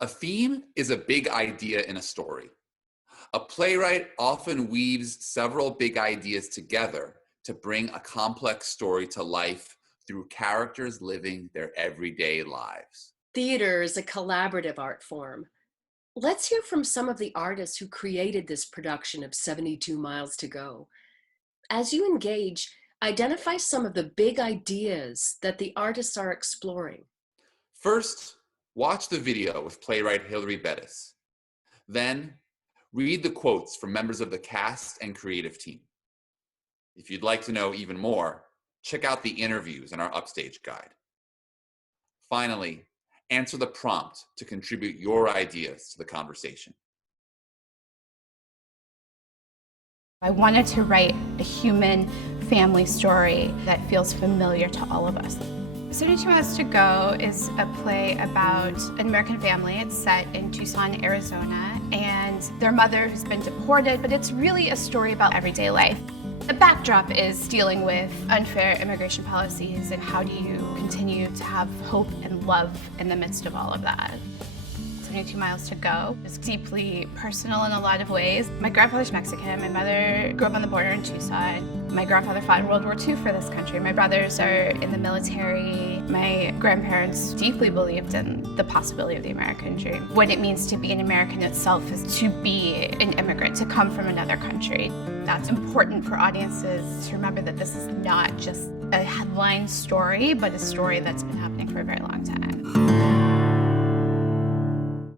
A theme is a big idea in a story. A playwright often weaves several big ideas together to bring a complex story to life through characters living their everyday lives. Theater is a collaborative art form. Let's hear from some of the artists who created this production of 72 Miles to Go. As you engage, identify some of the big ideas that the artists are exploring. First, watch the video with playwright Hilary Bettis. Then, read the quotes from members of the cast and creative team. If you'd like to know even more, check out the interviews in our Upstage guide. Finally, answer the prompt to contribute your ideas to the conversation. I wanted to write a human family story that feels familiar to all of us. 72 Miles to Go is a play about an American family. It's set in Tucson, Arizona, and their mother who's been deported, but it's really a story about everyday life. The backdrop is dealing with unfair immigration policies and how do you continue to have hope and love in the midst of all of that. 72 Miles to Go is deeply personal in a lot of ways. My grandfather's Mexican. My mother grew up on the border in Tucson. My grandfather fought in World War II for this country. My brothers are in the military. My grandparents deeply believed in the possibility of the American dream. What it means to be an American itself is to be an immigrant, to come from another country. That's important for audiences to remember that this is not just a headline story, but a story that's been happening for a very long time.